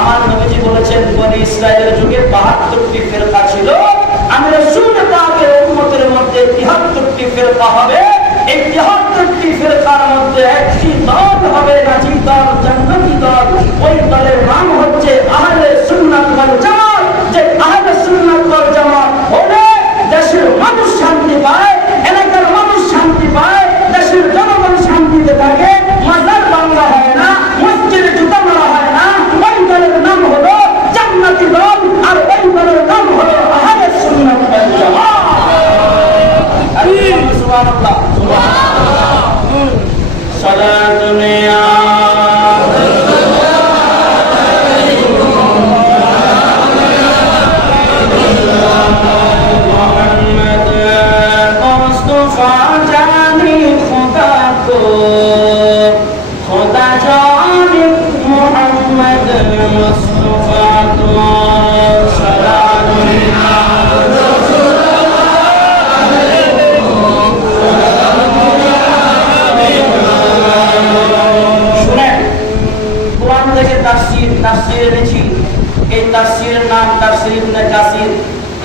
আমার নবীজি বলেছেন বনি ইসরাইলের যুগে 72টি ফিরকা ছিল, আমি রাসূল পাকের উম্মতের মধ্যে 73টি ফিরকা হবে। এই 73টি ফিরকার মধ্যে একটি দল হবে নাজি দল, জান্নাতি দল। ওই দলের নাম হচ্ছে আহলে সুন্নাত ওয়াল জামাত। যে আহলে সুন্নাত ওয়াল জামাত হলে দেশের মানুষ শান্তি পায়, এলাকার মানুষ শান্তি পায়, দেশের জনগণ শান্তিতে থাকে, মাজার ভাঙা হয় না, মসজিদে জুতা মারা হয় না। ওই দলের নাম হলো জান্নাতি দল, আর ওই দলের নাম হলো আহলে সুন্নাত ওয়াল জামাত। সুবহানাল্লাহ, সুবহানাল্লাহ। সালাতুন ইয়া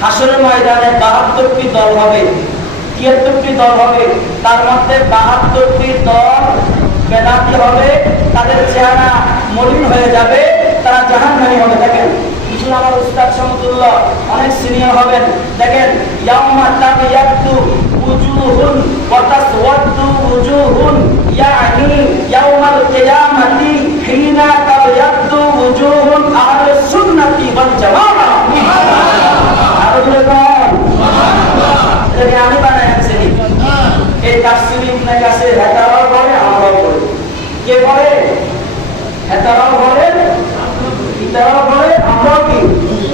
হাসরের ময়দানে 72টি দল হবে, 73টি দল হবে। তার মধ্যে 72টি দল বেদাতি হবে, তাদের চেহারা মলিন হয়ে যাবে, তারা জাহান্নামী হবে। দেখেন কিছু আমার উস্তাদ সমতুল্লাহ অনেক সিনিয়র হবেন। দেখেন ইয়াউমা তাবিয়াতু উজুহুন ওয়া তাসওয়াদু উজুহুন, ইয়ানি ইয়াউমাল কিয়ামাতি হিনা তাবিয়াতু উজুহুন আহলে সুন্নাতি ওয়াল জামাত। আমি বানাই আছি এই তাফসীর ইবনে কাসির হেতারাও করে, আমরাও করি। কে করে? হেতারাও করে, ইতারাও করে, আমরাও কি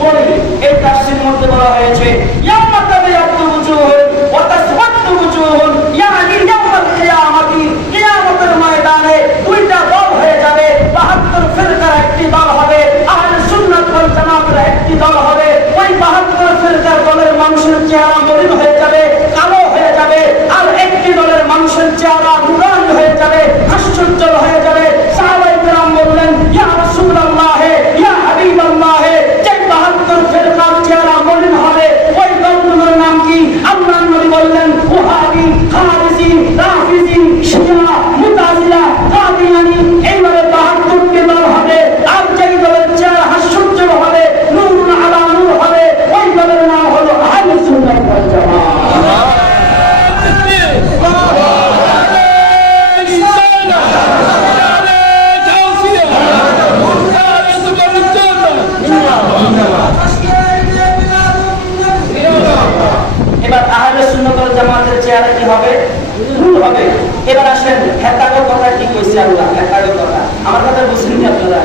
করি। এই তাফসীর মধ্যে বলা হয়েছে ইয়াউমা তাবিয়াতু উজুহুন ওয়া তাসওয়াদু উজুহুন, ইয়ানি ইয়াউমাল কিয়ামাতি, কিয়ামতের ময়দানে দুইটা দল হয়ে যাবে। 72 ফিরকার একটি দল হবে, আহলে সুন্নাত ওয়াল জামাতের একটি দল হবে। ওই 72 ফিরকার দলের মানুষের চেহারা মলিন হয়ে যাবে, কালো হয়ে যাবে, আর একটি দলের মানুষের চেহারা নুরানি হয়ে যাবে, হাস্যোজ্জ্বল হয়ে যাবে। সাহাবায়ে কেরাম বললেন ইয়া রাসূলুল্লাহ, ইয়া হাবিবাল্লাহ, যে 72 ফিরকার চেহারা মলিন হবে ওই দলগুলোর নাম কি? আল্লাহর নবী বললেন ওয়াহাবি, খারিজি, রাফিজি, শিয়া, মুতাজিলা, কাদিয়ানি। এইভাবে 72টি দল হবে। আর যেই দলের চেহারা হাস্যোজ্জ্বল হবে, নূরুন আলা নূর হবে, ওই দলের নাম হলো আহলে সুন্নাত ওয়াল জামাত। এবার আহলে সুন্নাত ওয়াল জামাতের চেহারা কি হবে? নূর হবে। এবার আসেন হেতাগো কথা কি কইছে আল্লাহ, হেতাগো কথা আমার কথা বুঝছেন কি আপনারা?